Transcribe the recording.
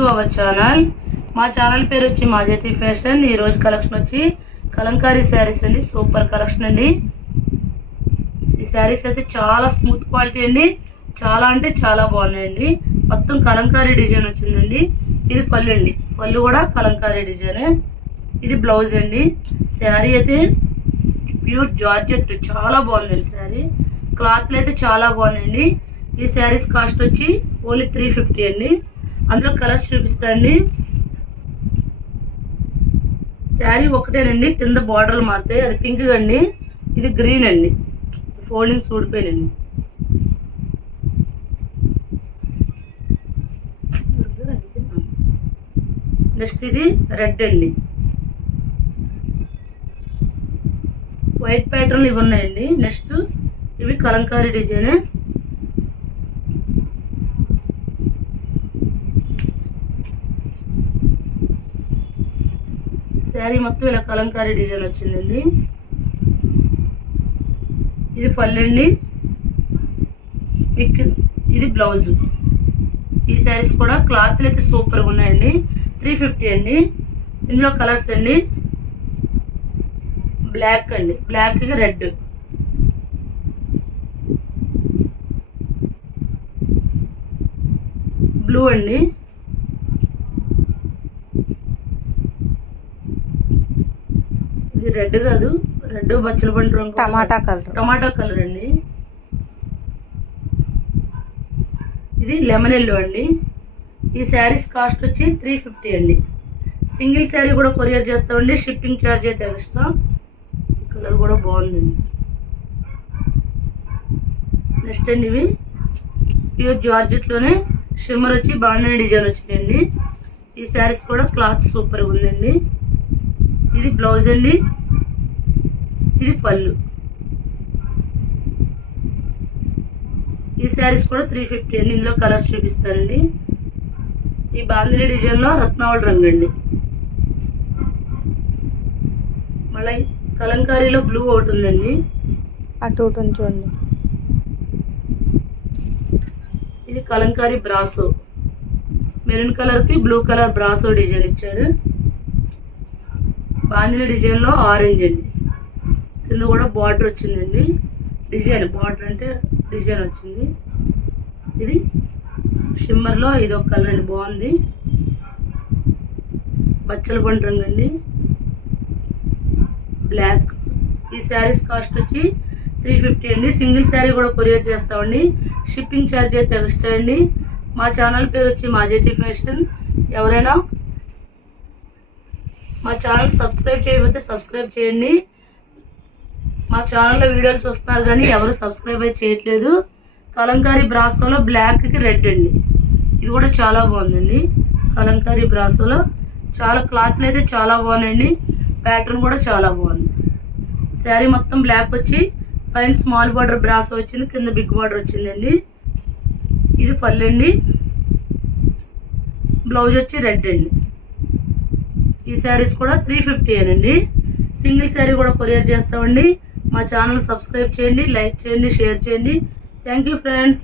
To our channel. మా channel పేరు వచ్చి మాజెటీ ఫ్యాషన్. ఈ రోజు కలెక్షన్ వచ్చి కలంకారీ శారీస్ అండి. సూపర్ కలెక్షన్ అండి. ఈ శారీస్ అయితే చాలా స్మూత్ క్వాలిటీ అండి. చాలా అంటే చాలా బాగున్నాయండి. మొత్తం కలంకారీ డిజైన్ వచ్చిందండి. ఇది పళ్ళు అండి. పళ్ళు కూడా కలంకారీ డిజైన్. ఇది బ్లౌజ్ అండి. శారీ అయితే ప్యూర్ జార్జెట్ చాలా బాగుందండి. శారీ క్లాత్లు అయితే చాలా బాగుందండి. ఈ శారీస్ కాస్ట్ వచ్చి ఓన్లీ 350 అండి. అందులో కలర్స్ చూపిస్తాండి. శారీ ఒకటేనండి, కింద బార్డర్లు మారుతాయి. అది పింక్ అండి, ఇది గ్రీన్ అండి. ఫోల్డింగ్స్ ఊడిపోయినండి. నెక్స్ట్ ఇది రెడ్ అండి. వైట్ ప్యాటర్న్ ఇవి ఉన్నాయండి. నెక్స్ట్ ఇవి కలంకారీ డిజైన్. శారీ మొత్తం ఇలా కలంకారీ డిజైన్ వచ్చిందండి. ఇది పళ్ళు అండి. ఇది బ్లౌజ్. ఈ శారీస్ కూడా క్లాత్లు అయితే సూపర్గా ఉన్నాయండి. 350 అండి. ఇందులో కలర్స్ అండి. బ్లాక్ అండి, బ్లాక్ రెడ్, బ్లూ అండి, ఇది రెడ్ కాదు, రెడ్ బచ్చల బండి రంగు, టమాటా కలర్ అండి. ఇది లెమన్ ఎల్లో అండి. ఈ శారీస్ కాస్ట్ వచ్చి 350 అండి. సింగిల్ శారీ కూడా కొరియర్ చేస్తామండి. షిప్పింగ్ ఛార్జ్ అయితే ఎక్స్ట్రా. కలర్ కూడా బాగుందండి. నెక్స్ట్ అండి ఇవి ప్యూర్ జార్జెట్లోనే షిమ్మర్ వచ్చి బాగుందని డిజైన్ వచ్చిందండి. ఈ శారీస్ కూడా క్లాత్ సూపర్గా ఉందండి. ఇది బ్లౌజ్ అండి. ఇది పళ్ళు. ఈ శారీస్ కూడా 350 అండి. ఇందులో కలర్స్ చూపిస్తానండి. ఈ బాందిని డిజైన్లో రత్నావళి రంగు అండి. మళ్ళీ కలంకారీలో బ్లూ ఒకటి ఉందండి. అటు చూడండి. ఇది కలంకారీ బ్రాసో. మెరూన్ కలర్కి బ్లూ కలర్ బ్రాసో డిజైన్ ఇచ్చారు. బాందిని డిజైన్లో ఆరెంజ్ అండి. కింద కూడా బార్డర్ వచ్చిందండి. డిజైన్ బార్డర్ అంటే డిజైన్ వచ్చింది. ఇది షిమ్మర్లో ఇది ఒక కలర్ అండి, బాగుంది. బచ్చల బండి రంగు అండి, బ్లాక్. ఈ శారీస్ కాస్ట్ వచ్చి 350 అండి. సింగిల్ శారీ కూడా కొరియర్ చేస్తామండి. షిప్పింగ్ ఛార్జ్ అయితే ఎక్స్ట్రా అండి. మా ఛానల్ పేరు వచ్చి మాజెటీ ఫ్యాషన్. ఎవరైనా మా ఛానల్ సబ్స్క్రైబ్ చేయకపోతే సబ్స్క్రైబ్ చేయండి. మా ఛానల్లో వీడియోలు చూస్తున్నారు కానీ ఎవరు సబ్స్క్రైబ్ అయితే చేయట్లేదు. కలంకారీ బ్రాసోలో బ్లాక్కి రెడ్ అండి. ఇది కూడా చాలా బాగుందండి. కలంకారీ బ్రాసోలో చాలా క్లాత్లు అయితే చాలా బాగున్నాయండి. ప్యాటర్న్ కూడా చాలా బాగుంది. శారీ మొత్తం బ్లాక్ వచ్చి పైన స్మాల్ బార్డర్ బ్రాసో వచ్చింది, కింద బిగ్ బార్డర్ వచ్చిందండి. ఇది పళ్ళు అండి. బ్లౌజ్ వచ్చి రెడ్ అండి. ఈ శారీస్ కూడా 350 అండి. సింగిల్ శారీ కూడా కొరియర్ చేస్తామండి. మా ఛానల్ సబ్స్క్రైబ్ చేయండి, లైక్ చేయండి, షేర్ చేయండి. Thank you friends.